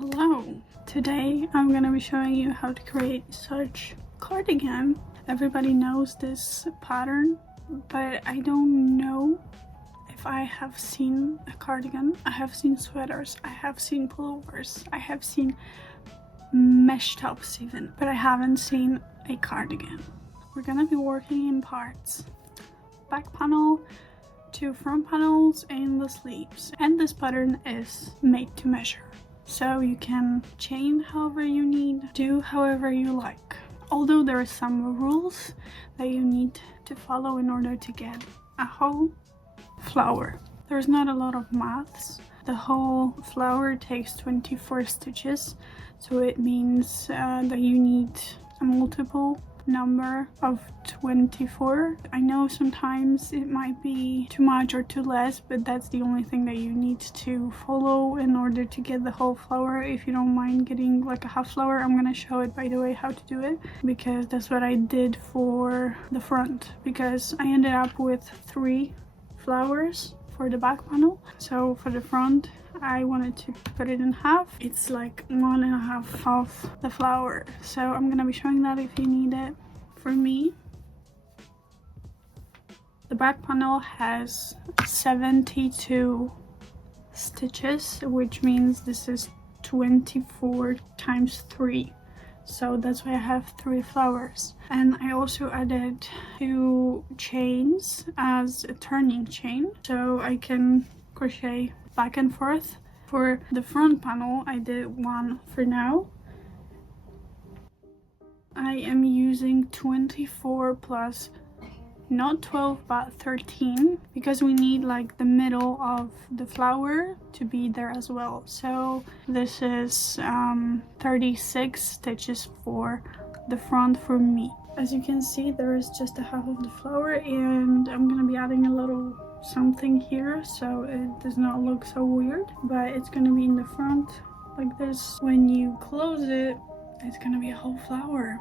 Hello! Today I'm gonna be showing you how to create such cardigan. Everybody knows this pattern, but I don't know if I have seen a cardigan. I have seen sweaters, I have seen pullovers, I have seen mesh tops even, but I haven't seen a cardigan. We're gonna be working in parts. Back panel, 2 front panels, and the sleeves. And this pattern is made to measure. So you can chain however you need, do however you like. Although there are some rules that you need to follow in order to get a whole flower. There's not a lot of maths. The whole flower takes 24 stitches, so it means that you need a multiple number of 24. I know sometimes it might be too much or too less, but that's the only thing that you need to follow in order to get the whole flower. If you don't mind getting like a half flower, I'm gonna show it by the way how to do it, because that's what I did for the front, because I ended up with 3 flowers for the back panel. So for the front I wanted to put it in half. It's like 1.5 of the flower, so I'm gonna be showing that if you need it. For me, the back panel has 72 stitches, which means this is 24 times 3, so that's why I have 3 flowers. And I also added 2 chains as a turning chain, so I can crochet back and forth. For the front panel I did 1 for now. I am using 24 plus not 12 but 13, because we need like the middle of the flower to be there as well. So this is 36 stitches for the front for me. As you can see, there is just a half of the flower, and I'm gonna be adding a little something here so it does not look so weird, but it's gonna be in the front like this. When you close it, it's gonna be a whole flower.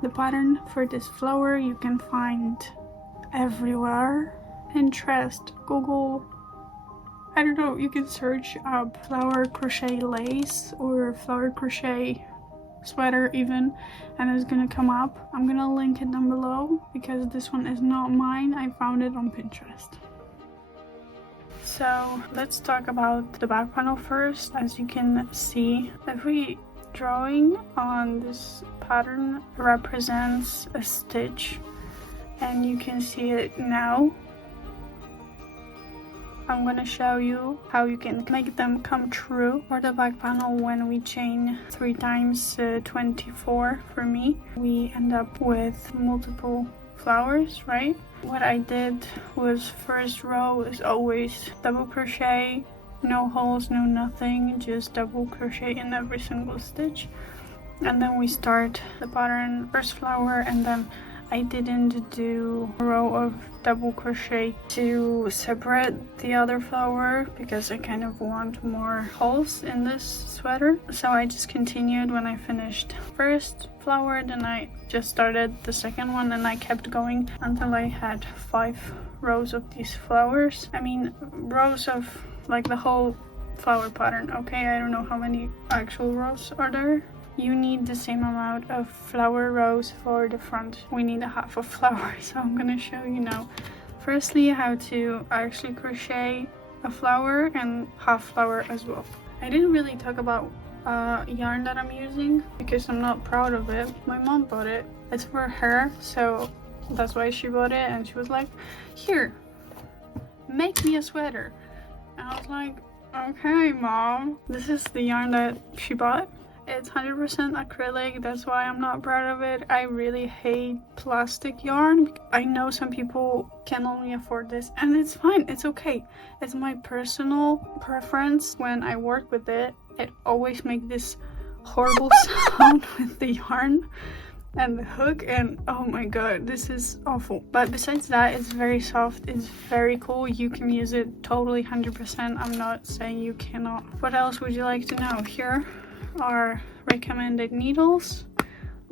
The pattern for this flower you can find everywhere. Pinterest, Google, I don't know, you can search up flower crochet lace or flower crochet sweater even, and it's gonna come up. I'm gonna link it down below because this one is not mine, I found it on Pinterest. So let's talk about the back panel first. As you can see, every drawing on this pattern represents a stitch, and you can see it now. I'm gonna show you how you can make them come true. For the back panel, when we chain 3 times 24 for me, we end up with multiple flowers, right? What I did was, first row is always double crochet, no holes, no nothing, just double crochet in every single stitch. And then we start the pattern, first flower, and then I didn't do a row of double crochet to separate the other flower because I kind of want more holes in this sweater. So I just continued. When I finished first flower, then I just started the second one, and I kept going until I had 5 rows of these flowers. I mean rows of like the whole flower pattern, okay? I don't know how many actual rows are there. You need the same amount of flower rows for the front. We need a half a flower, so I'm gonna show you now. Firstly, how to actually crochet a flower and half flower as well. I didn't really talk about yarn that I'm using because I'm not proud of it. My mom bought it. It's for her, so that's why she bought it, and she was like, here, make me a sweater. And I was like, okay mom. This is the yarn that she bought. It's 100% acrylic, that's why I'm not proud of it. I really hate plastic yarn. I know some people can only afford this, and it's fine, it's okay. It's my personal preference. When I work with it, it always makes this horrible sound with the yarn and the hook, and oh my god, this is awful. But besides that, it's very soft, it's very cool. You can use it totally 100%. I'm not saying you cannot. What else would you like to know? Here are recommended needles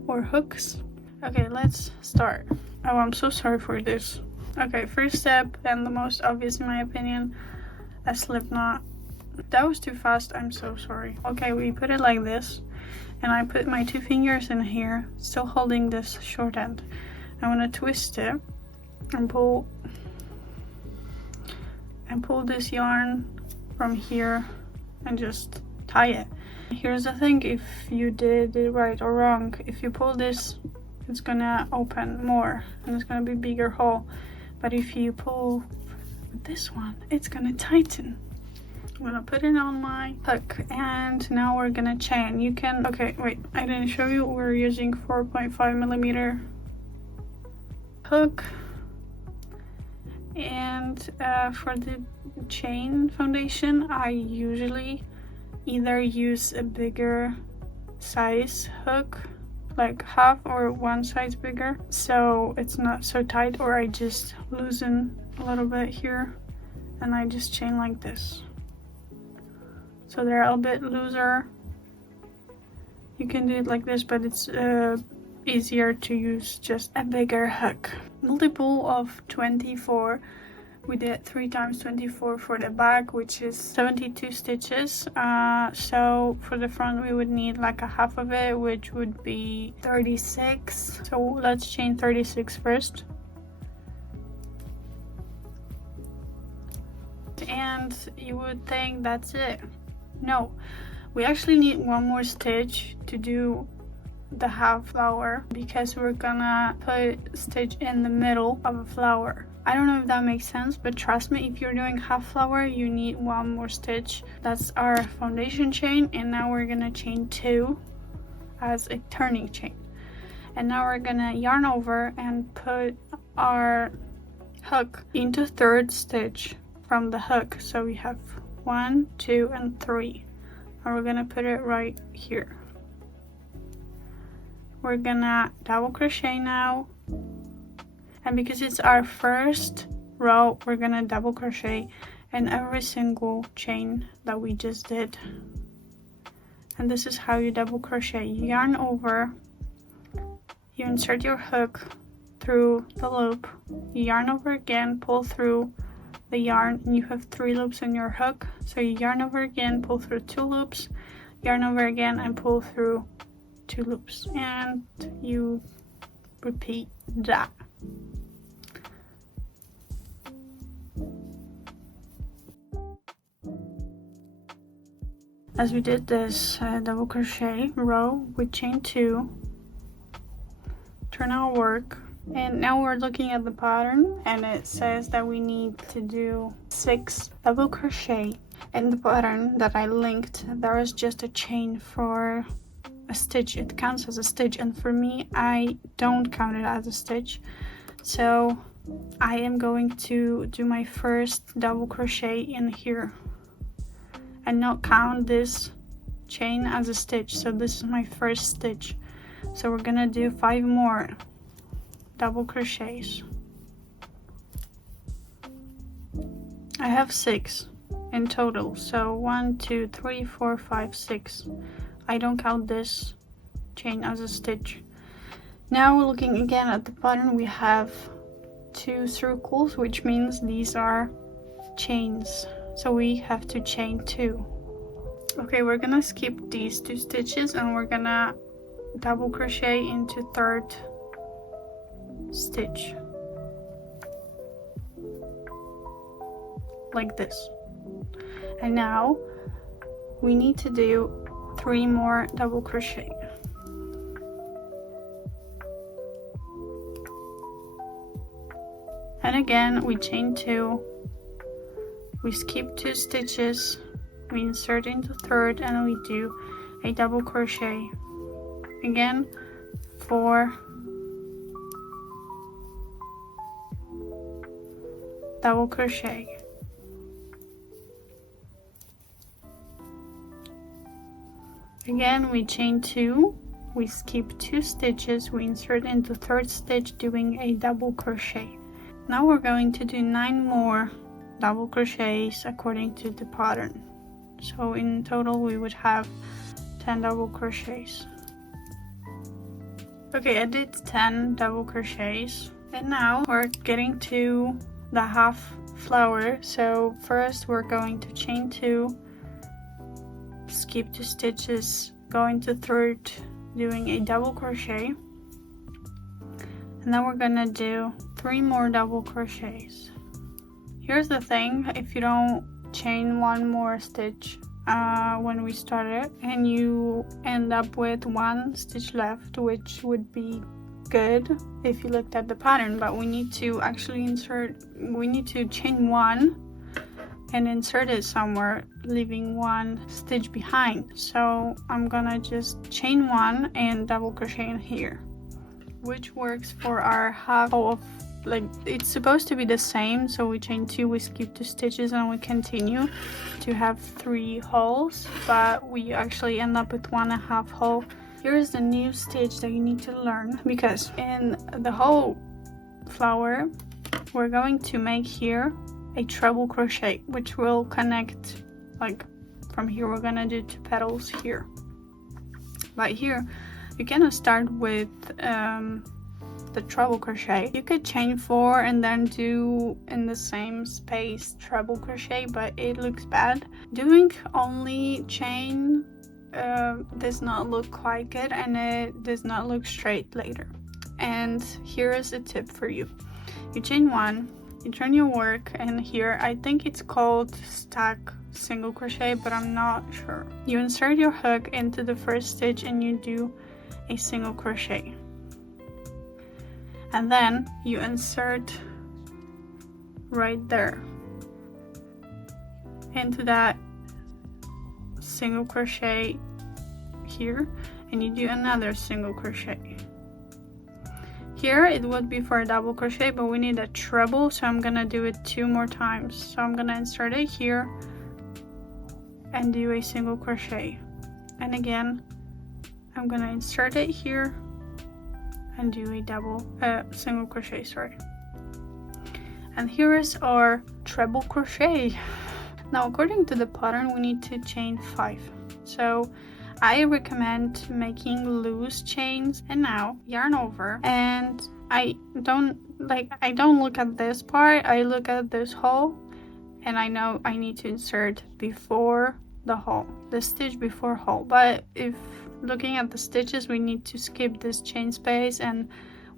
or hooks. Okay, let's start. Oh, I'm so sorry for this. Okay, first step, and the most obvious in my opinion, a slip knot. That was too fast, I'm so sorry. Okay, we put it like this, and I put my 2 fingers in here, still holding this short end. I want to twist it and pull this yarn from here and just tie it. Here's the thing, if you did it right or wrong, if you pull this, it's gonna open more and it's gonna be bigger hole, but if you pull this one, it's gonna tighten. I'm gonna put it on my hook, and now we're gonna chain. You can, okay, wait, I didn't show you, we're using 4.5mm hook, and for the chain foundation, I usually either use a bigger size hook, like half or one size bigger, so it's not so tight, or I just loosen a little bit here and I just chain like this, so they're a bit looser. You can do it like this, but it's easier to use just a bigger hook. Multiple of 24. We did 3 times 24 for the back, which is 72 stitches. So for the front we would need like a half of it, which would be 36. So let's chain 36 first. And you would think that's it. No, we actually need one more stitch to do the half flower, because we're gonna put stitch in the middle of a flower. I don't know if that makes sense, but trust me, if you're doing half flower, you need one more stitch. That's our foundation chain, and now we're gonna chain 2 as a turning chain. And now we're gonna yarn over and put our hook into 3rd stitch from the hook. So we have 1, 2, and 3, and we're gonna put it right here. We're gonna double crochet now, and because it's our first row, we're gonna double crochet in every single chain that we just did. And this is how you double crochet. You yarn over, you insert your hook through the loop, you yarn over again, pull through the yarn, and you have 3 loops on your hook. So you yarn over again, pull through 2 loops, yarn over again, and pull through 2 loops, and you repeat that. As we did this double crochet row, we chain 2, turn our work, and now we're looking at the pattern, and it says that we need to do 6 double crochet. In the pattern that I linked, there is just a chain for a stitch. It counts as a stitch, and for me, I don't count it as a stitch, so I am going to do my first double crochet in here and not count this chain as a stitch. So this is my first stitch, so we're gonna do 5 more double crochets. I have 6 in total, so 1, 2, 3, 4, 5, 6. I don't count this chain as a stitch. Now looking again at the pattern, we have 2 circles, which means these are chains, so we have to chain 2. Okay, we're gonna skip these 2 stitches, and we're gonna double crochet into 3rd stitch like this. And now we need to do 3 more double crochet. And again, we chain 2, we skip 2 stitches, we insert into 3rd, and we do a double crochet. Again, 4 double crochet. Again, we chain 2, we skip 2 stitches, we insert into 3rd stitch, doing a double crochet. Now we're going to do 9 more double crochets according to the pattern. So in total we would have 10 double crochets. Okay, I did 10 double crochets, and now we're getting to the half flower. So first we're going to chain 2, skip 2 stitches, go into third, doing a double crochet, and then we're gonna do 3 more double crochets. Here's the thing, if you don't chain 1 more stitch when we started and you end up with 1 stitch left, which would be good if you looked at the pattern, but we need to actually chain 1 and insert it somewhere, leaving 1 stitch behind. So I'm gonna just chain 1 and double crochet in here, which works for our half of, like, it's supposed to be the same, so we chain 2, we skip 2 stitches, and we continue to have 3 holes, but we actually end up with 1.5 hole. Here's the new stitch that you need to learn, because in the whole flower we're going to make here a treble crochet, which will connect, like from here we're gonna do 2 petals here, but here you're gonna start with the treble crochet. You could chain 4 and then do in the same space treble crochet, but it looks bad. Doing only chain does not look quite good, and it does not look straight later. And here is a tip for you. You chain 1, you turn your work, and here I think it's called stack single crochet, but I'm not sure. You insert your hook into the first stitch and you do a single crochet, and then you insert right there into that single crochet here, and you do another single crochet. Here it would be for a double crochet, but we need a treble, so I'm gonna do it 2 more times. So I'm gonna insert it here and do a single crochet, and again I'm gonna insert it here and do a single crochet, sorry. And here is our treble crochet. Now according to the pattern we need to chain 5, so I recommend making loose chains. And now yarn over, and I don't look at this part, I look at this hole, and I know I need to insert before the hole, the stitch before hole. But if looking at the stitches, we need to skip this chain space and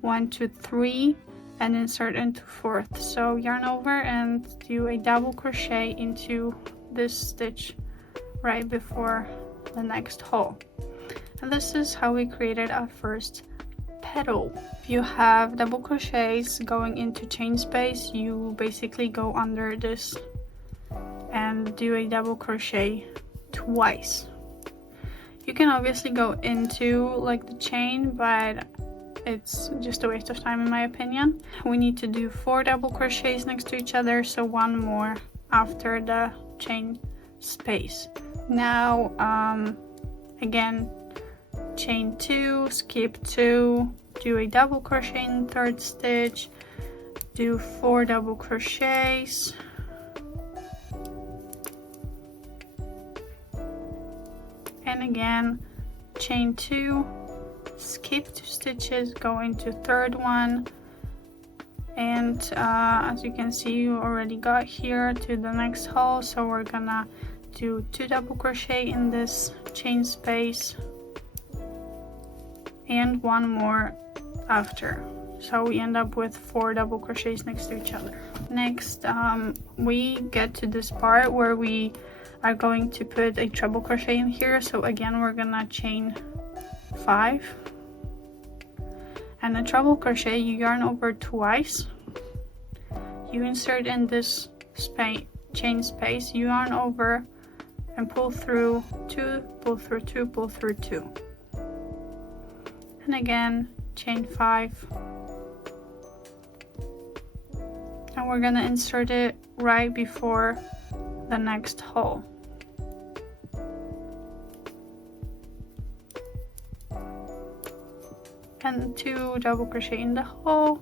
1, 2, 3 and insert into 4th. So yarn over and do a double crochet into this stitch right before the next hole. And this is how we created our first petal. If you have double crochets going into chain space, you basically go under this and do a double crochet twice. You can obviously go into like the chain, but it's just a waste of time in my opinion. We need to do 4 double crochets next to each other, so 1 more after the chain space. Now again, chain 2, skip 2, do a double crochet in 3rd stitch, do 4 double crochets, and again chain 2, skip 2 stitches, go into 3rd one, and as you can see you already got here to the next hole, so we're gonna do 2 double crochet in this chain space and 1 more after, so we end up with 4 double crochets next to each other. Next we get to this part where we are going to put a treble crochet in here, so again we're gonna chain 5, and a treble crochet you yarn over twice, you insert in this chain space, you yarn over and pull through 2, pull through 2, pull through 2, and again chain 5, and we're gonna insert it right before the next hole. And 2 double crochet in the hole,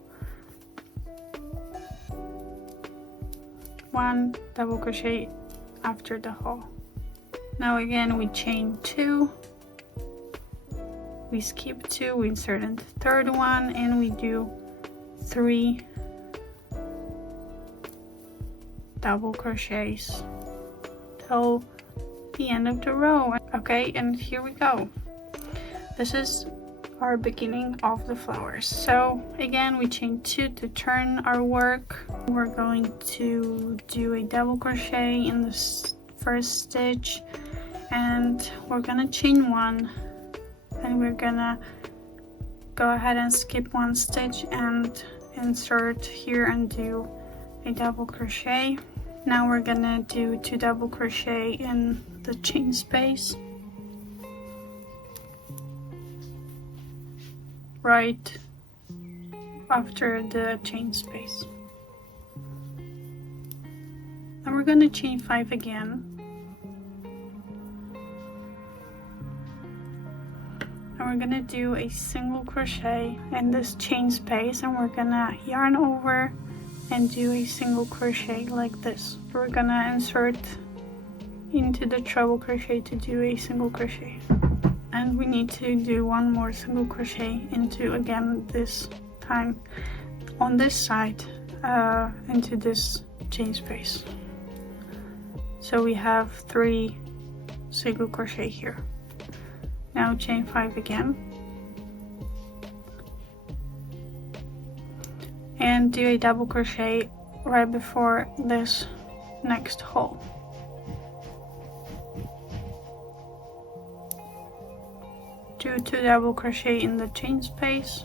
1 double crochet after the hole. Now again we chain 2, we skip 2, we insert in the 3rd one, and we do 3 double crochets till the end of the row. Okay, and here we go. This is our beginning of the flowers. So again, we chain 2 to turn our work. We're going to do a double crochet in this first stitch, and we're gonna chain 1, and we're gonna go ahead and skip 1 stitch and insert here and do a double crochet. Now we're gonna do 2 double crochet in the chain space right after the chain space, and we're gonna chain 5 again, and we're gonna do a single crochet in this chain space, and we're gonna yarn over and do a single crochet like this. We're gonna insert into the treble crochet to do a single crochet, and we need to do 1 more single crochet into, again this time on this side, into this chain space. So we have 3 single crochet here. Now chain 5 again, and do a double crochet right before this next hole. Do 2 double crochet in the chain space,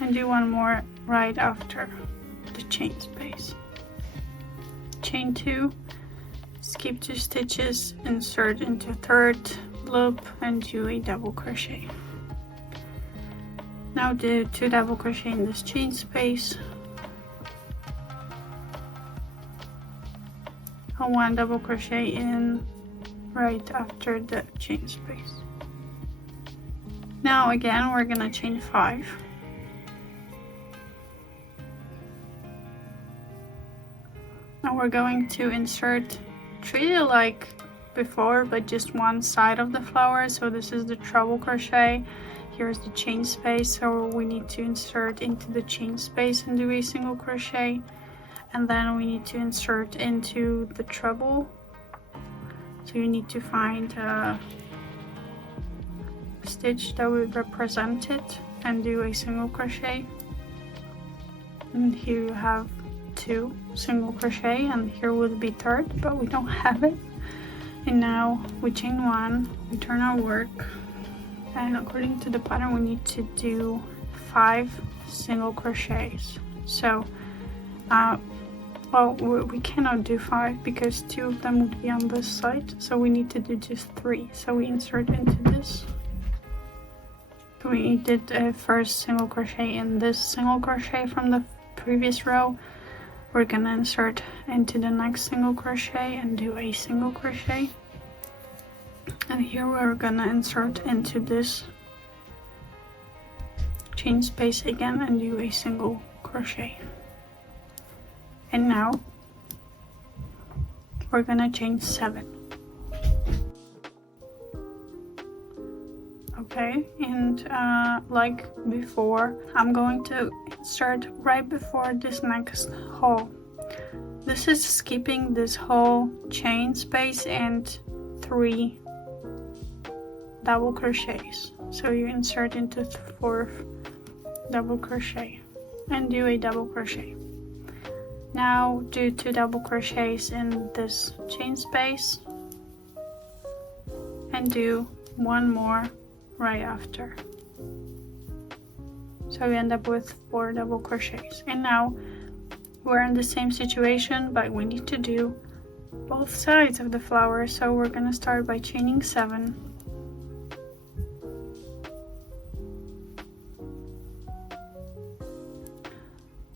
and do 1 more right after the chain space. Chain 2, skip 2 stitches, insert into 3rd loop, and do a double crochet. Now do 2 double crochet in this chain space, and 1 double crochet in right after the chain space. Now again, we're gonna chain 5. Now we're going to insert, treat it like before, but just 1 side of the flower. So this is the treble crochet, here's the chain space, so we need to insert into the chain space and do a single crochet, and then we need to insert into the treble. So you need to find a stitch that would represent it and do a single crochet, and here you have 2 single crochet, and here would be 3rd, but we don't have it. And now we chain 1, we turn our work, and according to the pattern we need to do 5 single crochets. So well, we cannot do 5 because 2 of them would be on this side, so we need to do just 3. So we insert into this. We did a first single crochet in this single crochet from the previous row. We're gonna insert into the next single crochet and do a single crochet, and here we're gonna insert into this chain space again and do a single crochet. And now we're gonna chain 7. Okay, and like before, I'm going to insert right before this next hole. This is skipping this whole chain space and 3 double crochets. So you insert into the 4th double crochet and do a double crochet. Now do 2 double crochets in this chain space and do 1 more right after. So we end up with 4 double crochets. And now we're in the same situation, but we need to do both sides of the flower. So we're gonna start by chaining 7.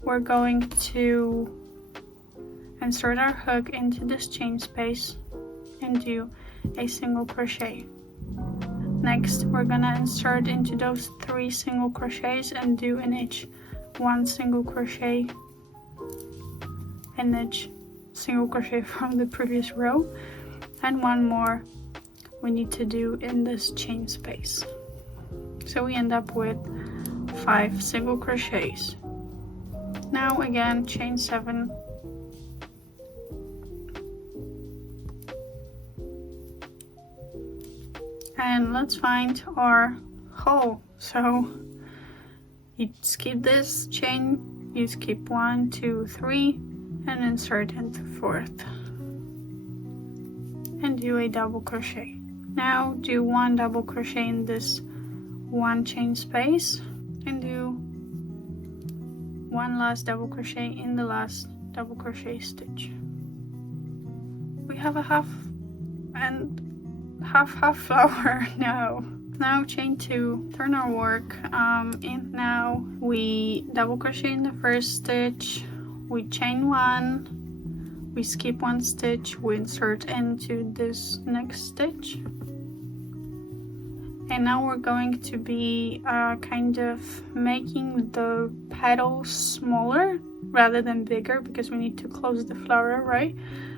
We're going to insert our hook into this chain space and do a single crochet. Next, we're gonna insert into those 3 single crochets and do in each 1 single crochet, in each single crochet from the previous row, and 1 more we need to do in this chain space. So we end up with 5 single crochets. Now again, chain 7 And let's find our hole. So you skip this chain, you skip 1, 2, 3, and insert into 4th. And do a double crochet. Now do 1 double crochet in this 1 chain space and do 1 last double crochet in the last double crochet stitch. We have a half flower now. Now chain 2, turn our work, and now we double crochet in the first stitch, we chain 1, we skip 1 stitch, we insert into this next stitch, and now we're going to be kind of making the petals smaller rather than bigger because we need to close the flower, right?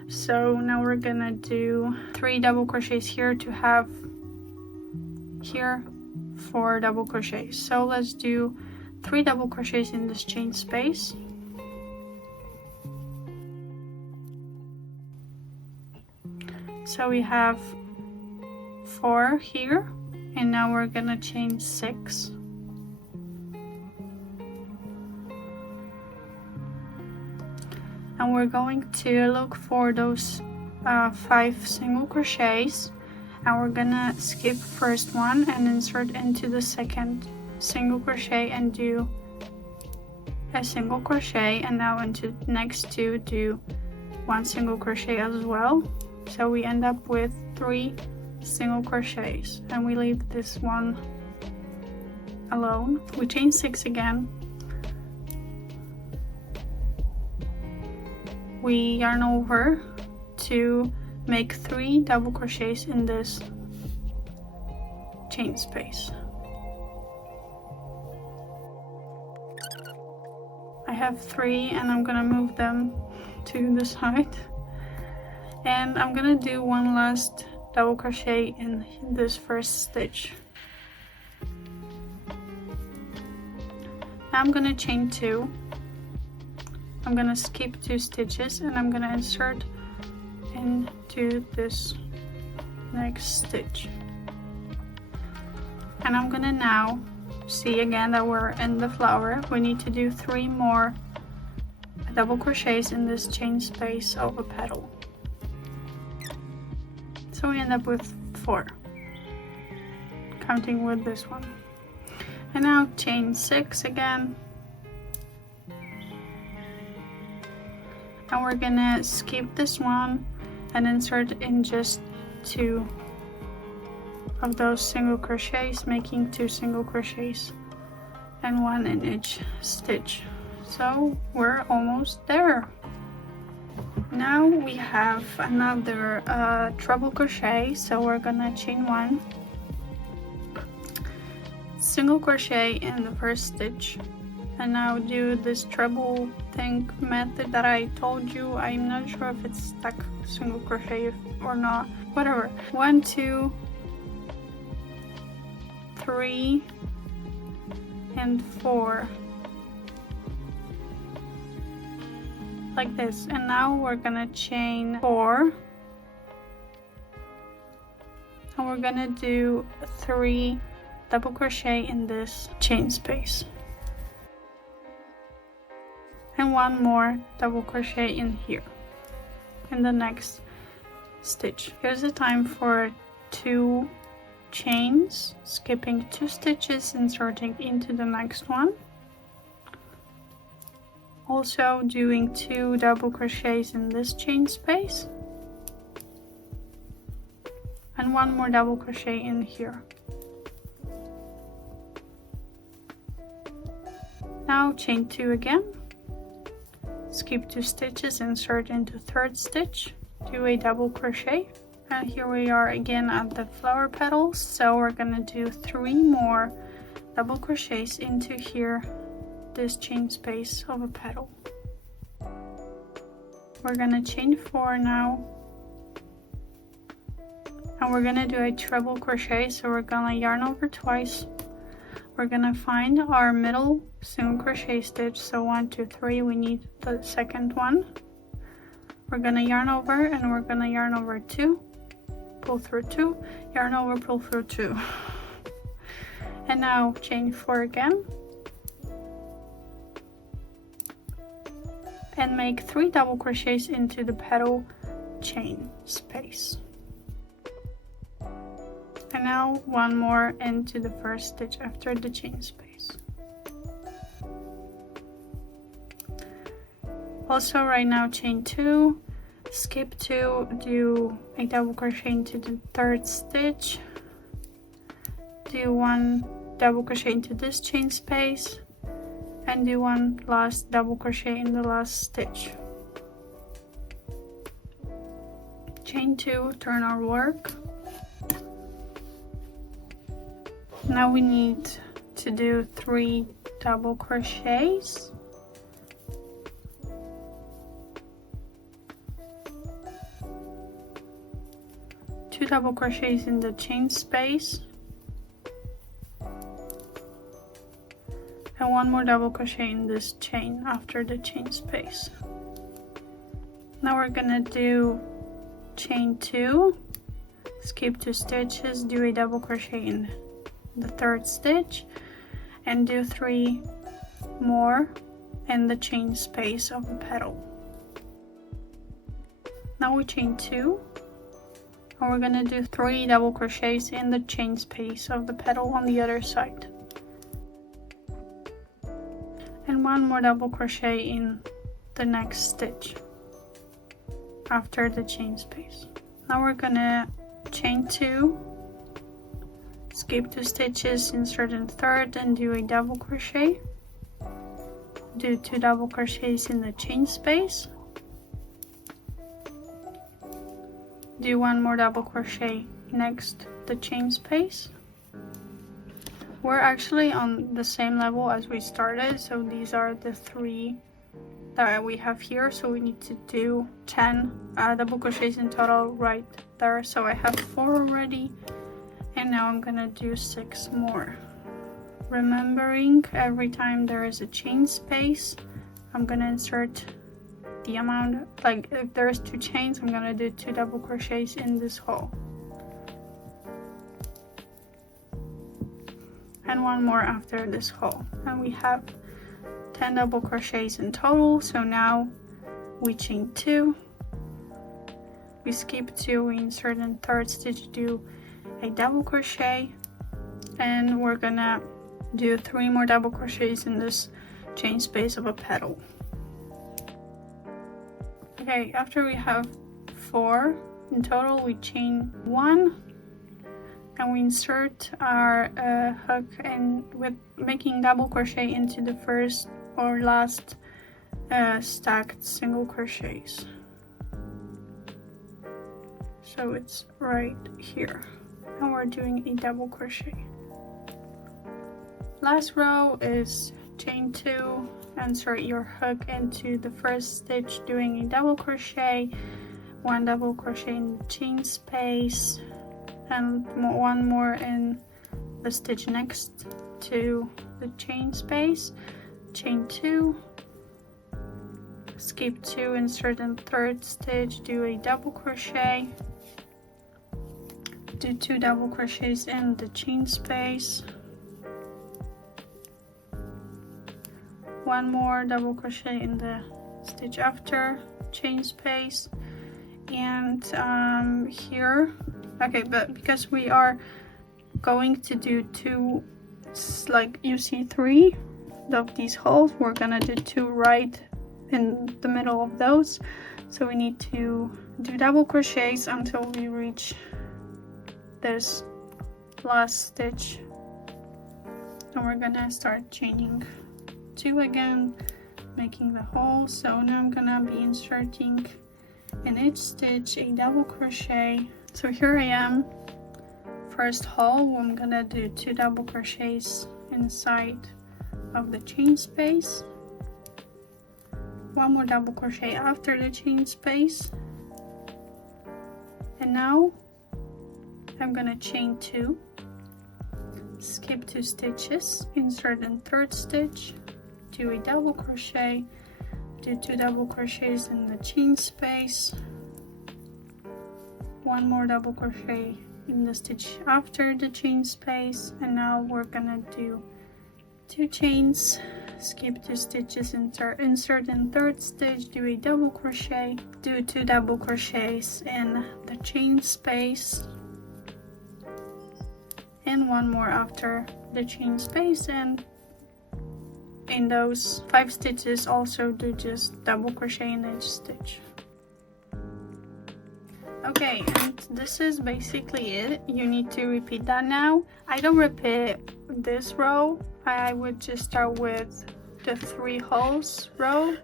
So now we're gonna do 3 double crochets here to have here 4 double crochets. So let's do 3 double crochets in this chain space. So we have 4 here, and now we're gonna chain 6. And we're going to look for those 5 single crochets, and we're gonna skip first one and insert into the second single crochet and do a single crochet, and now into next 2 do 1 single crochet as well. So we end up with 3 single crochets, and we leave this one alone. We chain 6 again, we yarn over to make 3 double crochets in this chain space. I have 3 and I'm gonna move them to the side, and I'm gonna do 1 last double crochet in this first stitch. Now I'm gonna chain 2, I'm gonna skip 2 stitches, and I'm gonna insert into this next stitch, and I'm gonna now see again that we're in the flower. We need to do 3 more double crochets in this chain space of a petal, so we end up with 4, counting with this one. And now chain 6 again, and we're gonna skip this one and insert in just 2 of those single crochets, making 2 single crochets and 1 in each stitch. So we're almost there. Now we have another treble crochet, so we're gonna chain 1, single crochet in the first stitch, and now do this treble thing method that I told you. I'm not sure if it's stuck single crochet or not, whatever. 1, 2, 3, and 4, like this. And now we're gonna chain 4, and we're gonna do 3 double crochet in this chain space, and 1 more double crochet in here in the next stitch. Here's the time for 2 chains, skipping 2 stitches, inserting into the next one, also doing 2 double crochets in this chain space, and 1 more double crochet in here. Now chain 2 again, skip 2 stitches, insert into 3rd stitch, do a double crochet, and here we are again at the flower petals. So we're gonna do 3 more double crochets into here, this chain space of a petal. We're gonna chain 4 now, and we're gonna do a treble crochet. So we're gonna yarn over twice, we're gonna find our middle single crochet stitch, so 1, 2, 3, we need the second one. We're gonna yarn over, and we're gonna yarn over 2, pull through 2, yarn over, pull through 2. And now chain 4 again, and make 3 double crochets into the petal chain space. And now 1 more into the first stitch after the chain space. Also right now chain 2, skip 2, do a double crochet into the 3rd stitch, do 1 double crochet into this chain space, and do 1 last double crochet in the last stitch. Chain 2, turn our work. Now we need to do 3 double crochets. Two double crochets in the chain space, and 1 more double crochet in this chain after the chain space. Now we're gonna do chain 2, skip 2 stitches, do a double crochet in the 3rd stitch, and do 3 more in the chain space of the petal. Now we chain 2, and we're gonna do 3 double crochets in the chain space of the petal on the other side, and 1 more double crochet in the next stitch after the chain space. Now we're gonna chain 2, skip 2 stitches, insert in 3rd, and do a double crochet, do 2 double crochets in the chain space, do 1 more double crochet next the chain space. We're actually on the same level as we started, so these are the 3 that we have here, so we need to do 10 double crochets in total right there. So I have 4 already, and now I'm gonna do 6 more. Remembering every time there is a chain space, I'm gonna insert the amount, like if there's 2 chains, I'm gonna do 2 double crochets in this hole, and 1 more after this hole, and we have 10 double crochets in total. So now we chain 2, we skip 2, we insert in 3rd stitch, do a double crochet, and we're gonna do 3 more double crochets in this chain space of a petal. Okay, after we have 4 in total, we chain 1, and we insert our hook, and with making double crochet into the first or last stacked single crochets. So it's right here, and we're doing a double crochet. Last row is chain 2, insert your hook into the first stitch, doing a double crochet, 1 double crochet in the chain space, and 1 more in the stitch next to the chain space, chain 2, skip 2, insert in 3rd stitch, do a double crochet, do 2 double crochets in the chain space, 1 more double crochet in the stitch after chain space, and here, okay, but because we are going to do 2, like you see 3 of these holes, we're gonna do 2 right in the middle of those, so we need to do double crochets until we reach this last stitch, and we're gonna start chaining 2 again, making the hole. So now I'm gonna be inserting in each stitch a double crochet. So here I am, first hole, I'm gonna do 2 double crochets inside of the chain space, 1 more double crochet after the chain space, and now I'm gonna chain 2, skip 2 stitches, insert in 3rd stitch, do a double crochet, do 2 double crochets in the chain space, one more double crochet in the stitch after the chain space, and now we're gonna do 2 chains, skip 2 stitches, insert in third stitch, do a double crochet, do 2 double crochets in the chain space, and one more after the chain space, and in those 5 stitches also do just double crochet in each stitch. Okay, and this is basically it. You need to repeat that now. I don't repeat this row. I would just start with the 3 holes row.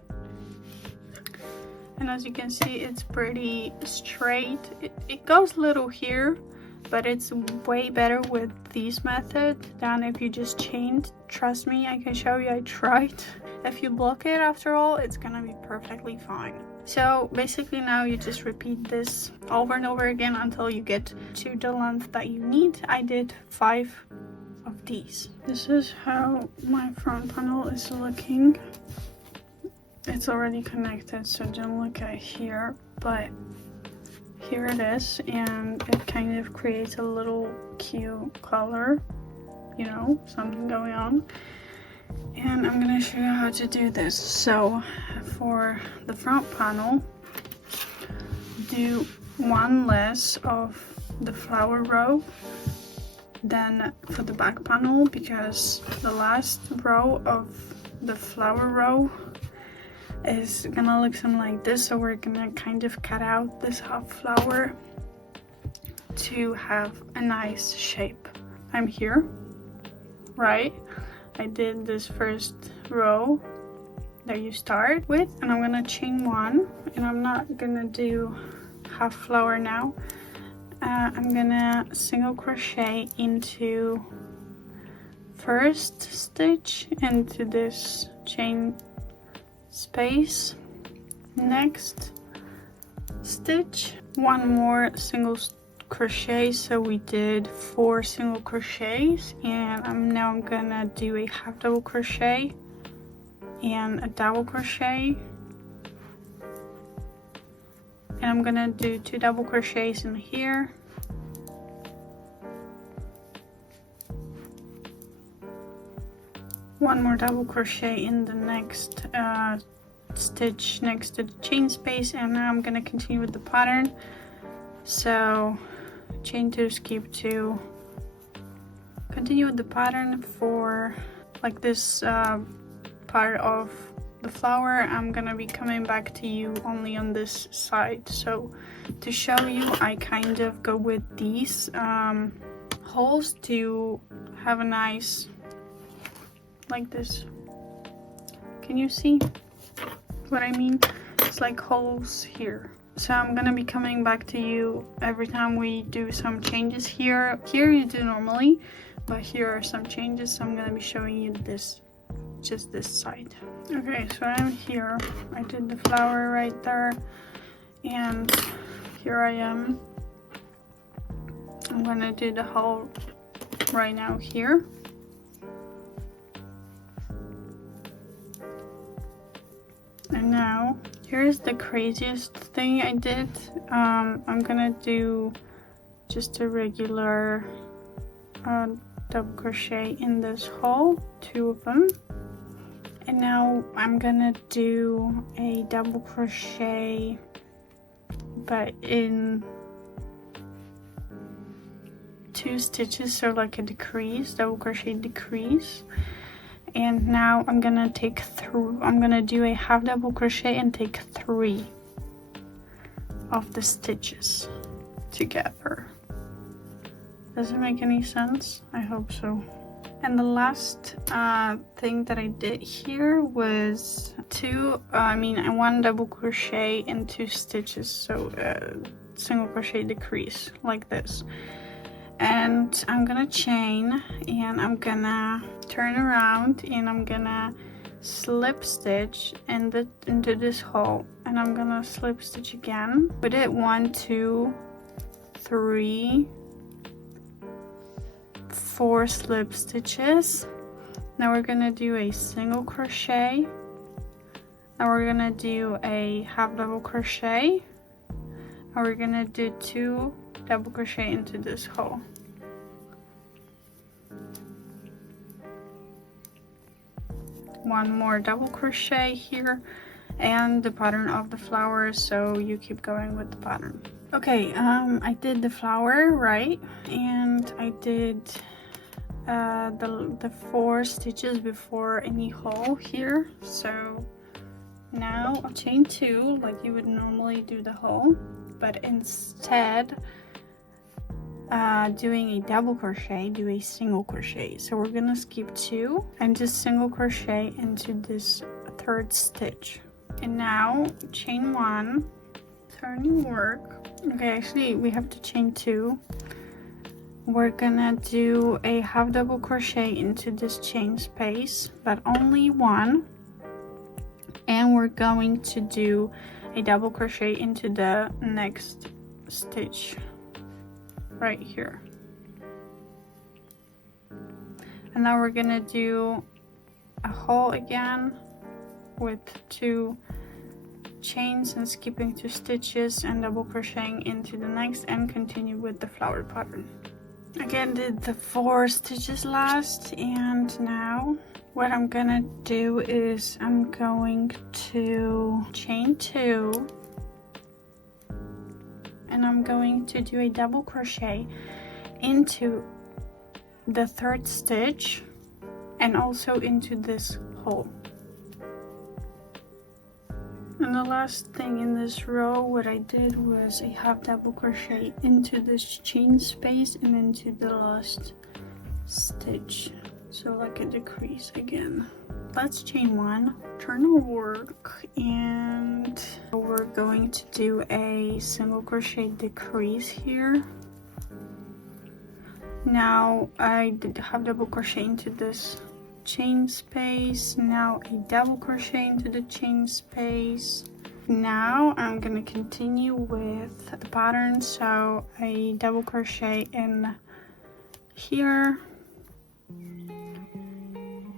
And as you can see, it's pretty straight. It goes a little here, but it's way better with this method than if you just chained. Trust me, I can show you, I tried. If you block it after all, it's gonna be perfectly fine. So basically now you just repeat this over and over again until you get to the length that you need. I did 5 of these. This is how my front panel is looking. It's already connected, so don't look at here, but here it is, and it kind of creates a little cute color, you know, something going on. And I'm gonna show you how to do this. So for the front panel, do 1 less of the flower row than for the back panel, because the last row of the flower row is gonna look something like this. So we're gonna kind of cut out this half flower to have a nice shape. I'm here, right? I did this first row that you start with, and I'm gonna chain 1, and I'm not gonna do half flower now. I'm gonna single crochet into first stitch into this chain space, next stitch, 1 more single crochet, so we did 4 single crochets, and I'm now gonna do a half double crochet and a double crochet, and I'm gonna do 2 double crochets in here, one more double crochet in the next stitch next to the chain space, and now I'm gonna continue with the pattern. So chain 2, skip 2, continue with the pattern for like this part of the flower. I'm gonna be coming back to you only on this side. So to show you, I kind of go with these holes to have a nice, like this. Can you see what I mean? It's like holes here. So I'm gonna be coming back to you every time we do some changes here. Here you do normally, but here are some changes, so I'm gonna be showing you this, just this side. Okay, so I'm here. I did the flower right there, and here I am. I'm gonna do the hole right now here. And now, here's the craziest thing I did. I'm gonna do just a regular double crochet in this hole, 2 of them. And now I'm gonna do a double crochet, but in 2 stitches, so like a decrease, double crochet decrease. And now I'm gonna I'm gonna do a half double crochet and take 3 of the stitches together. Does it make any sense? I hope so. And the last thing that I did here was 1 double crochet and 2 stitches, so single crochet decrease like this. And I'm gonna chain, and I'm gonna turn around, and I'm gonna slip stitch into this hole, and I'm gonna slip stitch again. We did 1, 2, 3, 4 slip stitches. Now we're gonna do a single crochet. Now we're gonna do a half double crochet, and we're gonna do 2 double crochet into this hole. One more double crochet here, and the pattern of the flower, so you keep going with the pattern. Okay, I did the flower right, and I did the 4 stitches before any hole here. So now I'll chain 2 like you would normally do the hole, but instead doing a double crochet, do a single crochet. So we're gonna skip 2 and just single crochet into this 3rd stitch, and now chain 1, turn your work. Okay, actually we have to chain 2. We're gonna do a half double crochet into this chain space, but only 1, and we're going to do a double crochet into the next stitch right here. And now we're gonna do a hole again with 2 chains and skipping 2 stitches and double crocheting into the next, and continue with the flower pattern. Again, did the 4 stitches last, and now what I'm gonna do is I'm going to chain 2, and I'm going to do a double crochet into the 3rd stitch and also into this hole. And the last thing in this row, what I did was a half double crochet into this chain space and into the last stitch, so like a decrease again. Let's chain 1, turn our work, and we're going to do a single crochet decrease here. Now I did half double crochet into this chain space, now a double crochet into the chain space. Now I'm gonna continue with the pattern, so a double crochet in here,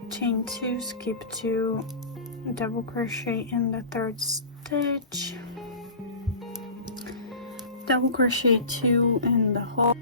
chain 2, skip 2, double crochet in the 3rd stitch, double crochet 2 in the hole,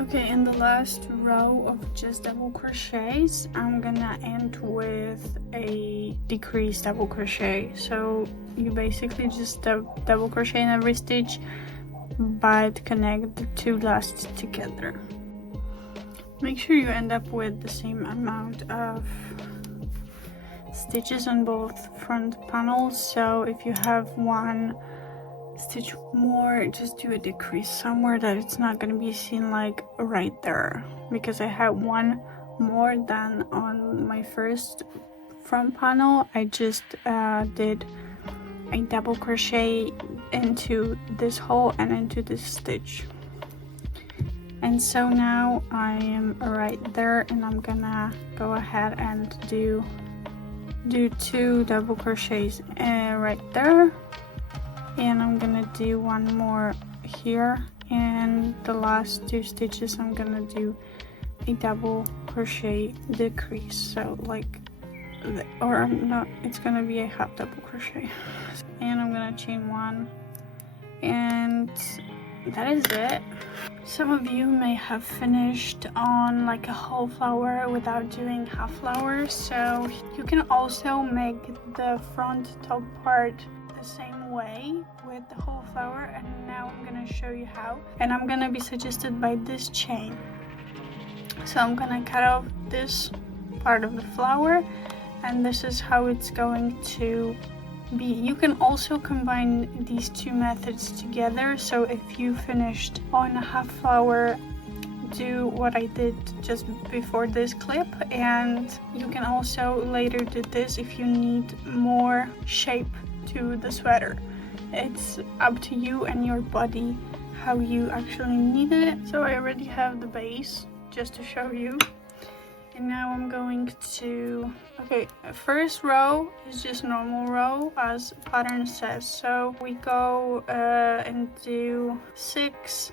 Okay, in the last row of just double crochets, I'm gonna end with a decreased double crochet. So you basically just double crochet in every stitch, but connect the 2 last together. Make sure you end up with the same amount of stitches on both front panels. So if you have 1 stitch more, just do a decrease somewhere that it's not going to be seen, like right there, because I had 1 more than on my first front panel. I just did a double crochet into this hole and into this stitch, and so now I am right there, and I'm gonna go ahead and do 2 double crochets right there, and I'm gonna do 1 more here, and the last 2 stitches I'm gonna do a double crochet decrease, so like or no, it's gonna be a half double crochet, and I'm gonna chain 1, and that is it. Some of you may have finished on like a whole flower without doing half flowers, so you can also make the front top part the same way with the whole flower, and now I'm gonna show you how, and I'm gonna be suggested by this chain. So I'm gonna cut off this part of the flower, and this is how it's going to be. You can also combine these 2 methods together, so if you finished on a half flower, do what I did just before this clip, and you can also later do this if you need more shape to the sweater. It's up to you and your body how you actually need it. So I already have the base just to show you, And now I'm going to, okay, first row is just normal row as pattern says. So we go and do 6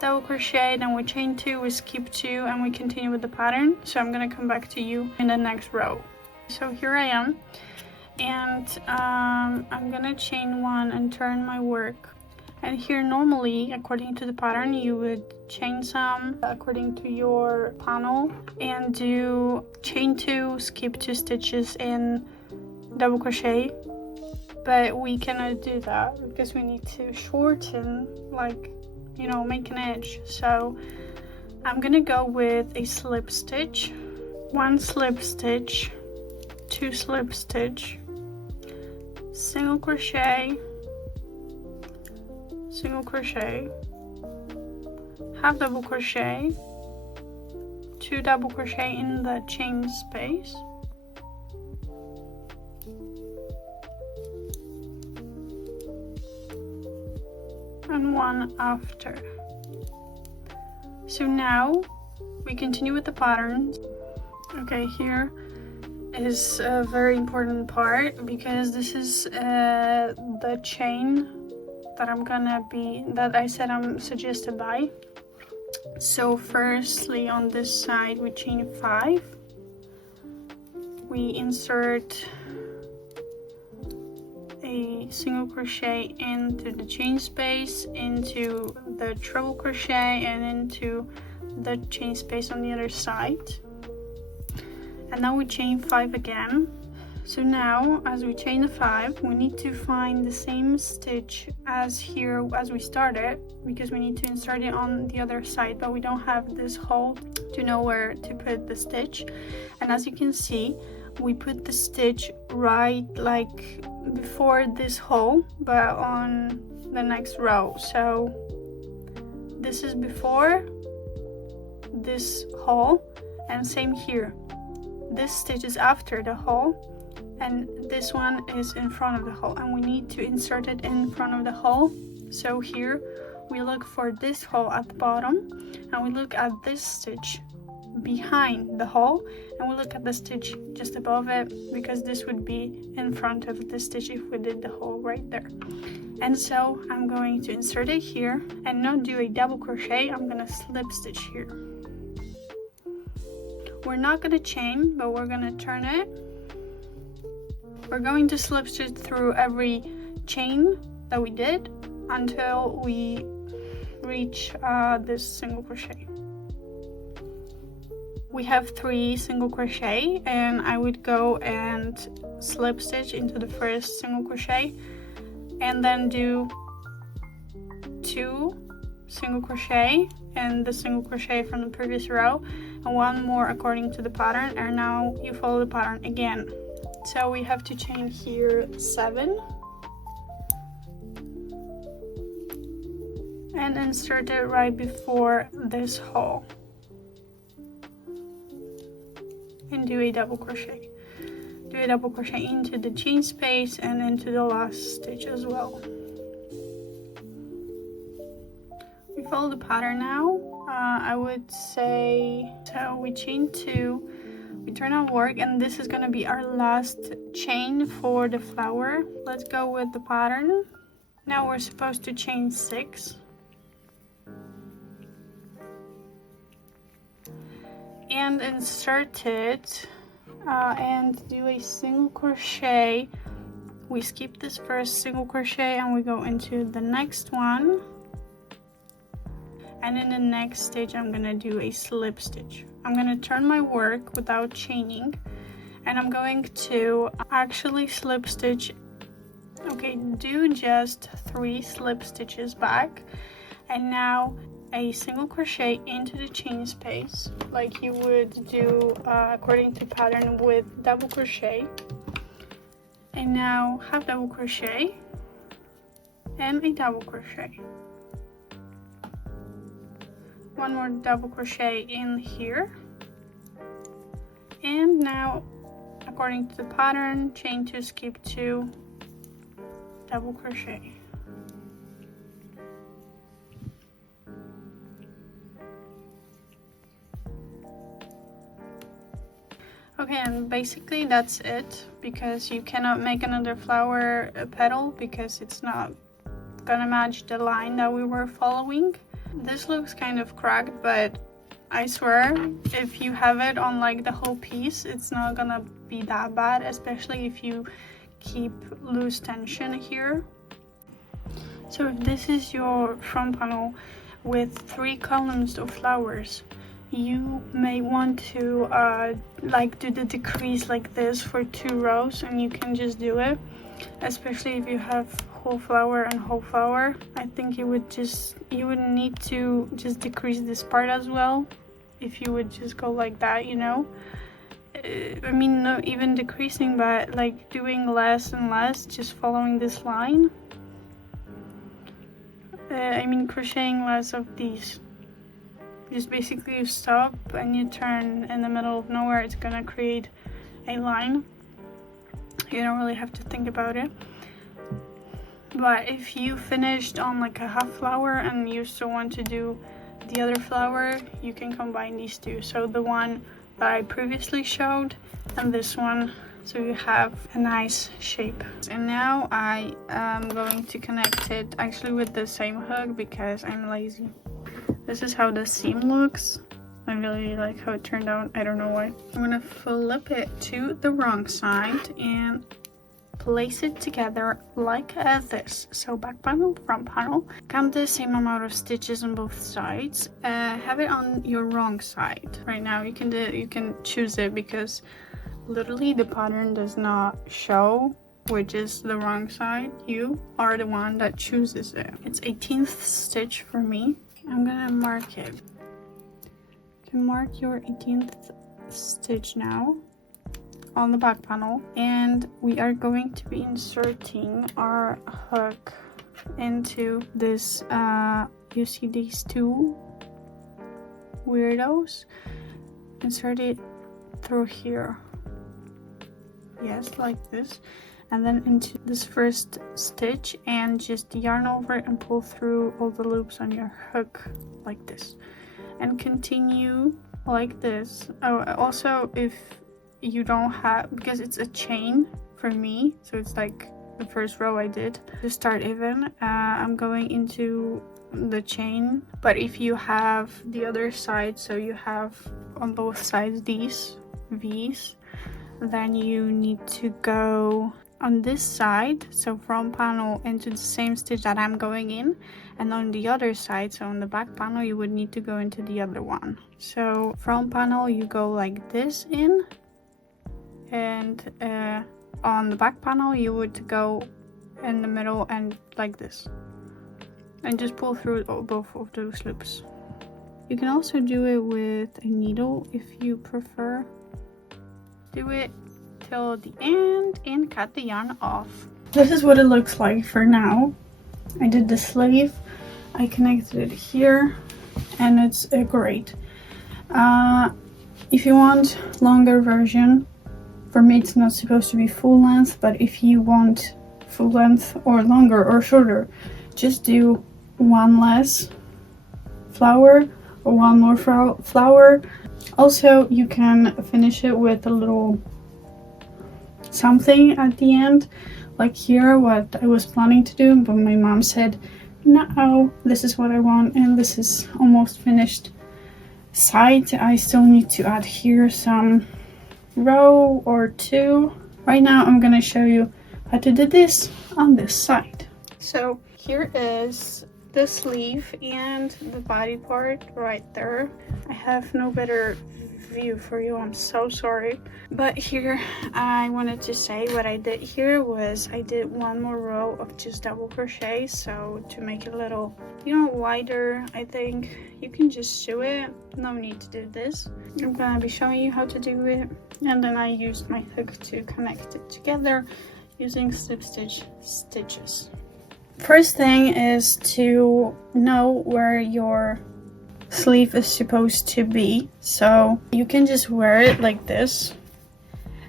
double crochet, then we chain 2, we skip 2, and we continue with the pattern. So I'm gonna come back to you in the next row. So here I am, and I'm gonna chain 1 and turn my work. And here normally, according to the pattern, you would chain some according to your panel and do chain 2, skip 2 stitches and double crochet. But we cannot do that because we need to shorten, like, you know, make an edge. So I'm gonna go with a slip stitch, 1 slip stitch, 2 slip stitch, single crochet, single crochet, half double crochet, 2 double crochet in the chain space, and 1 after. So now we continue with the pattern. Okay, here is a very important part because this is the chain that I said I'm suggested by. So firstly, on this side we chain 5, we insert a single crochet into the chain space, into the treble crochet, and into the chain space on the other side, and now we chain 5 again. So now as we chain the 5, we need to find the same stitch as here as we started, because we need to insert it on the other side, but we don't have this hole to know where to put the stitch. And as you can see, we put the stitch right like before this hole, but on the next row. So this is before this hole, and same here. This stitch is after the hole, and this one is in front of the hole, and we need to insert it in front of the hole. So here we look for this hole at the bottom, and we look at this stitch behind the hole, and we look at the stitch just above it, because this would be in front of the stitch if we did the hole right there. And so I'm going to insert it here and not do a double crochet. I'm gonna slip stitch here. We're not gonna chain, but we're gonna turn it. We're going to slip stitch through every chain that we did until we reach this single crochet. We have 3 single crochet, and I would go and slip stitch into the first single crochet, and then do 2 single crochet and the single crochet from the previous row, and 1 more according to the pattern, and now you follow the pattern again. So we have to chain here 7 and insert it right before this hole and do a double crochet. Do a double crochet into the chain space and into the last stitch as well. We follow the pattern now. I would say, so we chain 2, we turn our work, and this is going to be our last chain for the flower. Let's go with the pattern. Now we're supposed to chain 6 and insert it and do a single crochet. We skip this first single crochet and we go into the next one, and in the next stitch I'm gonna do a slip stitch. I'm gonna turn my work without chaining, and I'm going to actually slip stitch. Okay, do just 3 slip stitches back, and now a single crochet into the chain space like you would do according to pattern with double crochet, and now half double crochet and a double crochet, 1 more double crochet in here, and now according to the pattern, chain 2, skip 2, double crochet. Okay, and basically that's it, because you cannot make another flower petal because it's not gonna match the line that we were following. This looks kind of cracked, but I swear if you have it on like the whole piece, it's not gonna be that bad, especially if you keep loose tension here. So if this is your front panel with 3 columns of flowers, you may want to like do the decrease like this for 2 rows, and you can just do it, especially if you have whole flower and whole flower. I think you would need to just decrease this part as well if you would just go like that, you know. I mean, not even decreasing, but like doing less and less, just following this line. I mean, crocheting less of these. Just basically you stop and you turn in the middle of nowhere. It's gonna create a line. You don't really have to think about it. But if you finished on like a half flower and you still want to do the other flower, you can combine these two. So the one that I previously showed and this one, so you have a nice shape. And now I am going to connect it actually with the same hook because I'm lazy. This is how the seam looks. I really like how it turned out. I don't know why. I'm gonna flip it to the wrong side and place it together like this. So back panel, front panel. Count the same amount of stitches on both sides. Have it on your wrong side. Right now you can choose it because literally the pattern does not show which is the wrong side. You are the one that chooses it. It's 18th stitch for me. I'm gonna mark it. You can mark your 18th stitch now on the back panel, and we are going to be inserting our hook into this you see these 2 weirdos. Insert it through here, yes, like this, and then into this first stitch, and just yarn over and pull through all the loops on your hook like this, and continue like this. Oh, also if you don't have, because it's a chain for me, so it's like the first row I did to start even, I'm going into the chain. But if you have the other side, so you have on both sides these V's, then you need to go on this side, so front panel into the same stitch that I'm going in, and on the other side, so on the back panel, you would need to go into the other one. So front panel you go like this in, and on the back panel you would go in the middle and like this, and just pull through both of those loops. You can also do it with a needle if you prefer. Do it till the end and cut the yarn off. This is what it looks like for now. I did the sleeve, I connected it here, and it's great. If you want longer version, for me it's not supposed to be full length, but if you want full length or longer or shorter, just do 1 less flower or 1 more flower. Also, you can finish it with a little something at the end, like here what I was planning to do, but my mom said no, this is what I want, and this is almost finished side. I still need to add here some row or 2. Right now I'm gonna show you how to do this on this side. So here is the sleeve and the body part right there. I have no better view for you, I'm so sorry, but here I wanted to say what I did here was I did 1 more row of just double crochet, so to make it a little, you know, wider. I think you can just sew it, no need to do this. I'm gonna be showing you how to do it, and then I used my hook to connect it together using slip stitch stitches. First thing is to know where your sleeve is supposed to be, so you can just wear it like this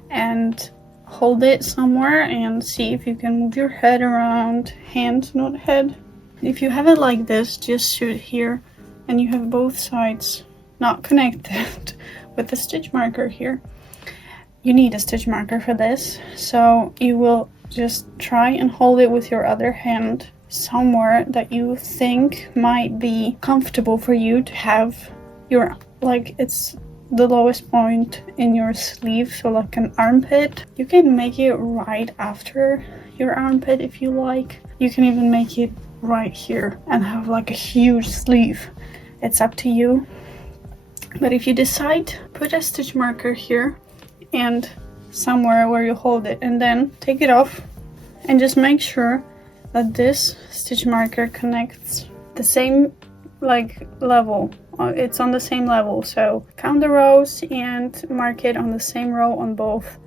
and hold it somewhere and see if you can move your head around, hand, not head. If you have it like this, just shoot here and you have both sides not connected with the stitch marker here. you need a stitch marker for this. So you will just try and hold it with your other hand somewhere that you think might be comfortable for you to have your, like, it's the lowest point in your sleeve, so like an armpit. You can make it right after your armpit if you like. You can even make it right here and have like a huge sleeve. It's up to you. But if you decide, put a stitch marker here and somewhere where you hold it, and then take it off and just make sure that this stitch marker connects the same like level. It's on the same level, so count the rows and mark it on the same row on both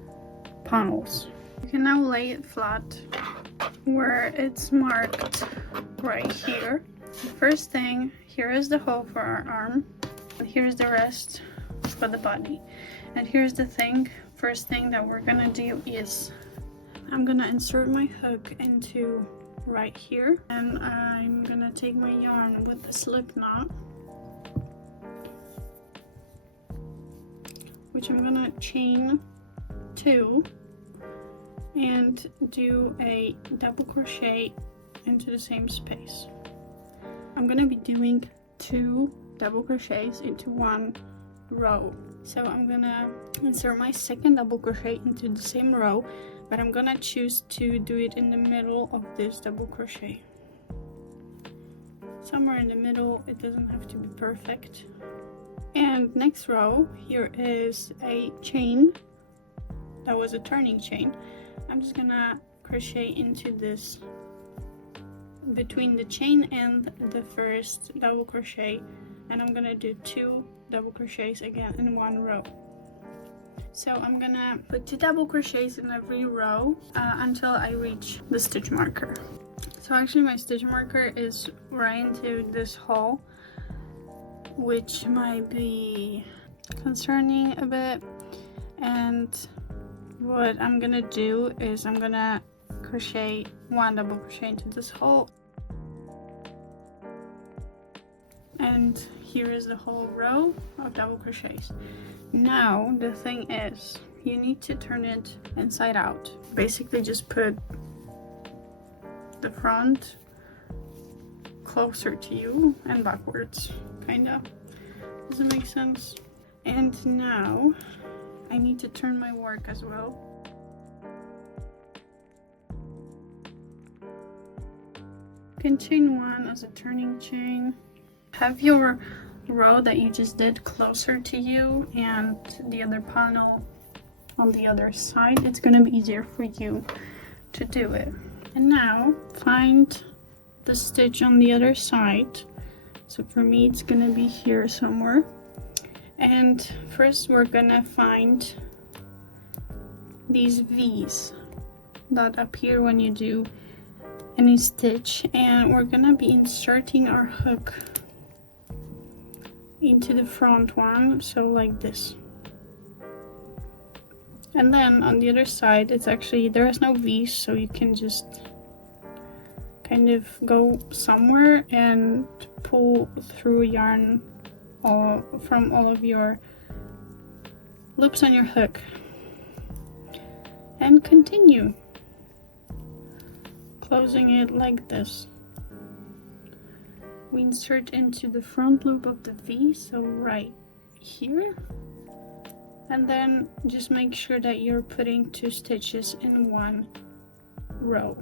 panels. You can now lay it flat where it's marked right here. The first thing, here is the hole for our arm, and here's the rest for the body. And here's the thing, first thing that we're gonna do is I'm gonna insert my hook into right here, and I'm gonna take my yarn with the slip knot, which I'm gonna chain 2 and do a double crochet into the same space. I'm gonna be doing 2 double crochets into 1 row. So I'm gonna insert my second double crochet into the same row, but I'm gonna choose to do it in the middle of this double crochet. Somewhere in the middle, it doesn't have to be perfect. And next row, here is a chain. That was a turning chain. I'm just gonna crochet into this between the chain and the first double crochet, and I'm gonna do 2 double crochets again in 1 row. So I'm gonna put 2 double crochets in every row until I reach the stitch marker. So actually my stitch marker is right into this hole, which might be concerning a bit. And what I'm gonna do is I'm gonna crochet 1 double crochet into this hole, and here is the whole row of double crochets. Now the thing is, you need to turn it inside out. Basically just put the front closer to you and backwards, kinda. Does it make sense? And now I need to turn my work as well. Can chain 1 as a turning chain. Have your row that you just did closer to you and the other panel on the other side. It's gonna be easier for you to do it. And now find the stitch on the other side. So for me it's gonna be here somewhere. And first we're gonna find these V's that appear when you do any stitch, and we're gonna be inserting our hook into the front one, so like this. And then on the other side, it's actually, there is no V, so you can just kind of go somewhere and pull through yarn from all of your loops on your hook, and continue closing it like this. We insert into the front loop of the V, so right here, and then just make sure that you're putting 2 stitches in 1 row.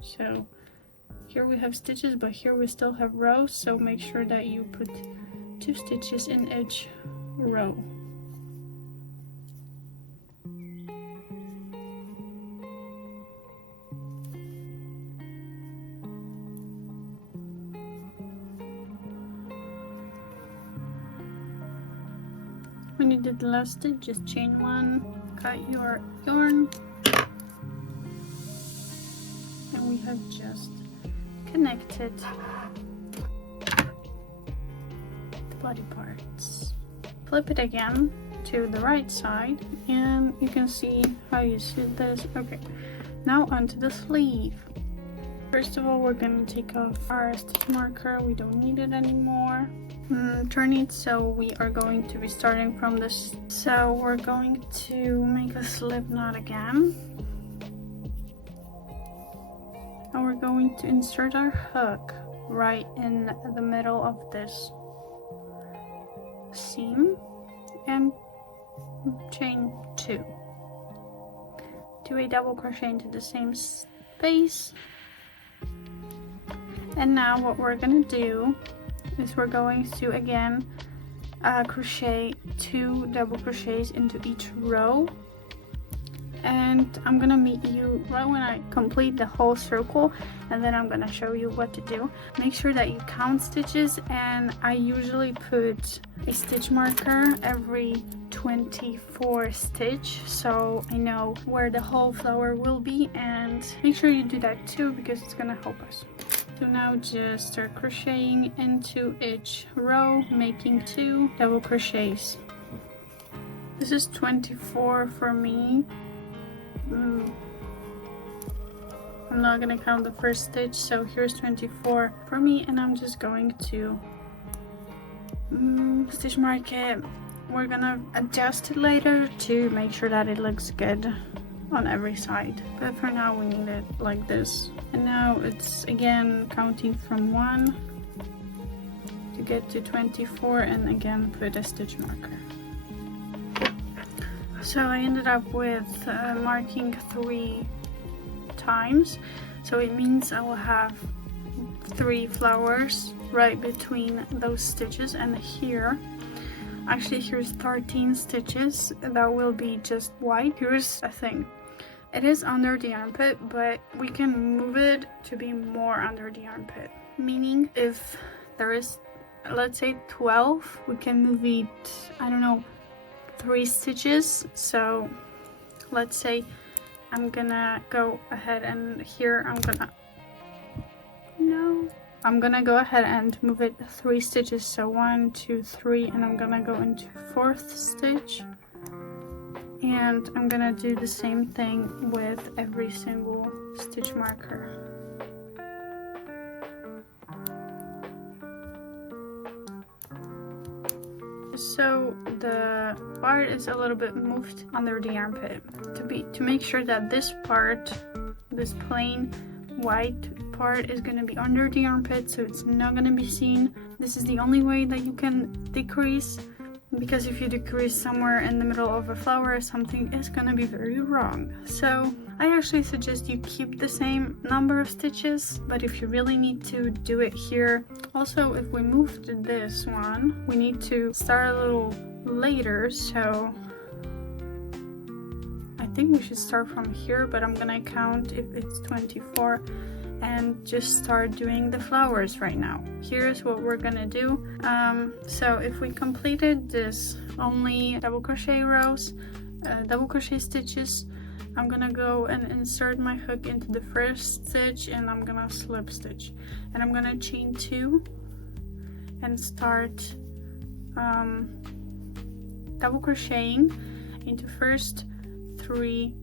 So here we have stitches, but here we still have rows, so make sure that you put 2 stitches in each row. When you did the last stitch, just chain 1, cut your yarn, and we have just connected the body parts. Flip it again to the right side, and you can see how you did this. Okay, now onto the sleeve. First of all, we're going to take off our stitch marker. We don't need it anymore. turn it, so we are going to be starting from this. So we're going to make a slip knot again, and we're going to insert our hook right in the middle of this seam and chain 2. Do a double crochet into the same space. And now what we're gonna do is we're going to again crochet 2 double crochets into each row, and I'm gonna meet you right when I complete the whole circle, and then I'm gonna show you what to do. Make sure that you count stitches, and I usually put a stitch marker every 24 stitch, so I know where the whole flower will be, and make sure you do that too because it's gonna help us. So now just start crocheting into each row, making 2 double crochets. This is 24 for me. I'm not gonna count the first stitch, so here's 24 for me, and I'm just going to stitch mark it. We're gonna adjust it later to make sure that it looks good on every side, but for now we need it like this. And now it's again counting from 1 to get to 24, and again put a stitch marker. So I ended up with marking 3 times, so it means I will have 3 flowers right between those stitches, and here actually here's 13 stitches that will be just white. Here's a thing, it is under the armpit, but we can move it to be more under the armpit, meaning if there is, let's say 12, we can move it, I don't know, 3 stitches. So let's say I'm gonna go ahead and here I'm gonna go ahead and move it 3 stitches, so 1, 2, 3, and I'm gonna go into 4th stitch, and I'm gonna do the same thing with every single stitch marker. So the part is a little bit moved under the armpit to make sure that this part, this plain white part, is going to be under the armpit, so it's not going to be seen. This is the only way that you can decrease, because if you decrease somewhere in the middle of a flower, something is going to be very wrong. So I actually suggest you keep the same number of stitches, but if you really need to, do it here. Also, if we move to this one, we need to start a little later, so I think we should start from here, but I'm gonna count if it's 24 and just start doing the flowers right now. Here's what we're gonna do. So if we completed this only double crochet rows, double crochet stitches, I'm gonna go and insert my hook into the first stitch, and I'm gonna slip stitch, and I'm gonna chain 2 and start double crocheting into first 3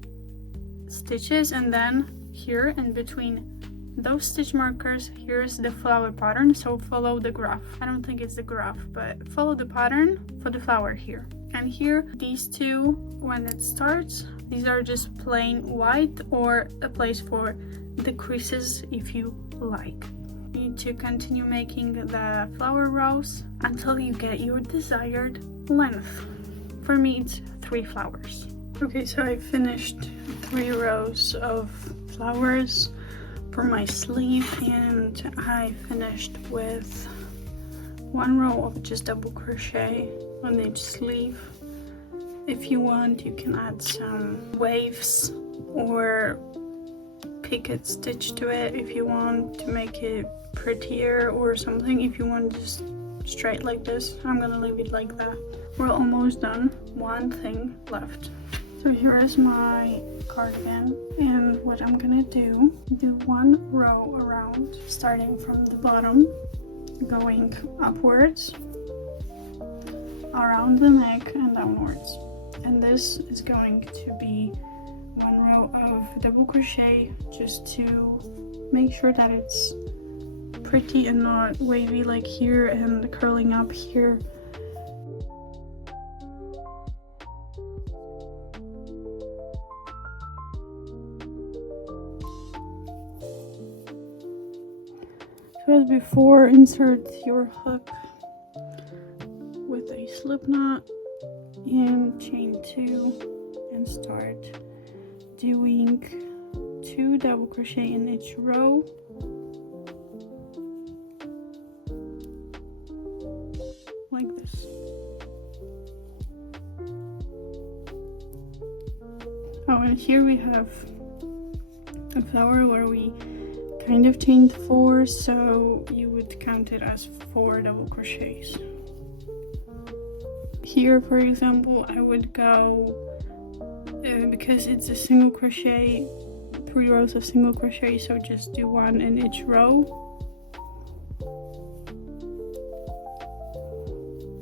stitches, and then here in between those stitch markers, here's the flower pattern, so follow the graph. I don't think it's the graph, but follow the pattern for the flower here. And here, these 2, when it starts, these are just plain white, or a place for the creases if you like. You need to continue making the flower rows until you get your desired length. For me, it's 3 flowers. Okay, so I finished 3 rows of flowers for my sleeve, and I finished with 1 row of just double crochet on each sleeve. If you want, you can add some waves or picket stitch to it if you want to make it prettier or something. If you want just straight like this, I'm gonna leave it like that. We're almost done. 1 thing left. So here is my cardigan, and what I'm gonna do 1 row around, starting from the bottom, going upwards, around the neck and downwards. And this is going to be 1 row of double crochet, just to make sure that it's pretty and not wavy like here and curling up here. So as before, insert your hook with a slip knot and chain 2 and start doing 2 double crochet in each row. Like this. Oh, and here we have a flower where we kind of chained 4, so you would count it as 4 double crochets. Here, for example, I would go, because it's a single crochet, 3 rows of single crochet, so just do 1 in each row.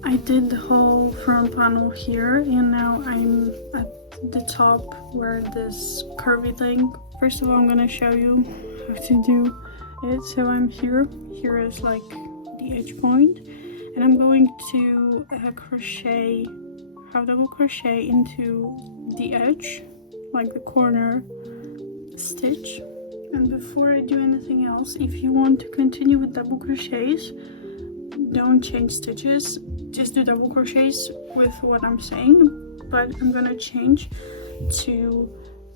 I did the whole front panel here, and now I'm at the top where this curvy thing. First of all, I'm gonna show you how to do it. So I'm here. Here is like the edge point, and I'm going to crochet, half double crochet into the edge, like the corner stitch. And before I do anything else, if you want to continue with double crochets, don't change stitches, just do double crochets with what I'm saying. But I'm gonna change to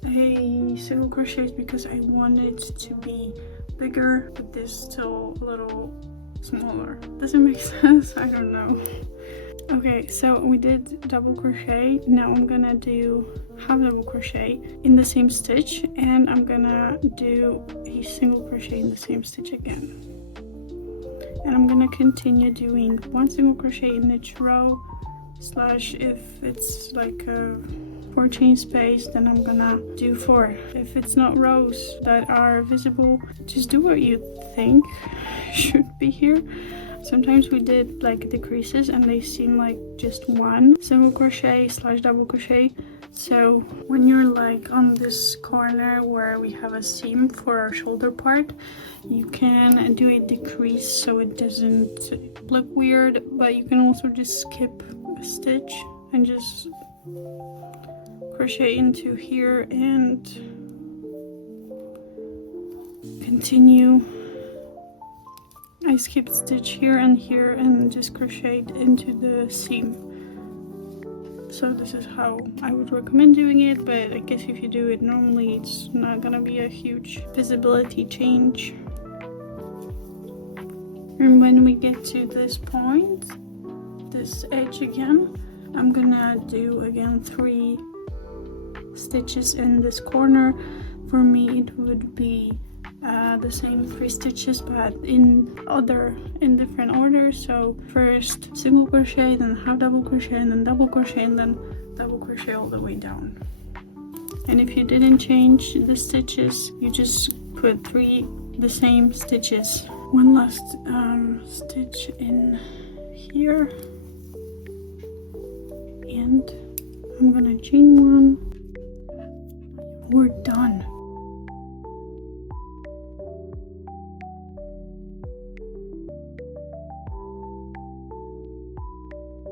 a single crochets because I want it to be bigger, but this still a little smaller. Does it make sense? I don't know. Okay, so we did double crochet. Now I'm gonna do half double crochet in the same stitch, and I'm gonna do a single crochet in the same stitch again. And I'm gonna continue doing 1 single crochet in each row, slash if it's like a 4 chain space, then I'm gonna do 4. If it's not rows that are visible, just do what you think should be here. Sometimes we did like decreases and they seem like just 1 single crochet slash double crochet. So when you're like on this corner where we have a seam for our shoulder part, you can do a decrease so it doesn't look weird, but you can also just skip a stitch and just crochet into here and continue. I skipped stitch here and just crocheted into the seam. So this is how I would recommend doing it, but I guess if you do it normally, it's not gonna be a huge visibility change. And when we get to this point, this edge again, I'm gonna do again 3 stitches in this corner. For me it would be the same 3 stitches but in different orders. So first single crochet, then half double crochet, and then double crochet, and then double crochet all the way down. And if you didn't change the stitches, you just put 3 the same stitches. One last stitch in here, and I'm gonna chain 1. We're done.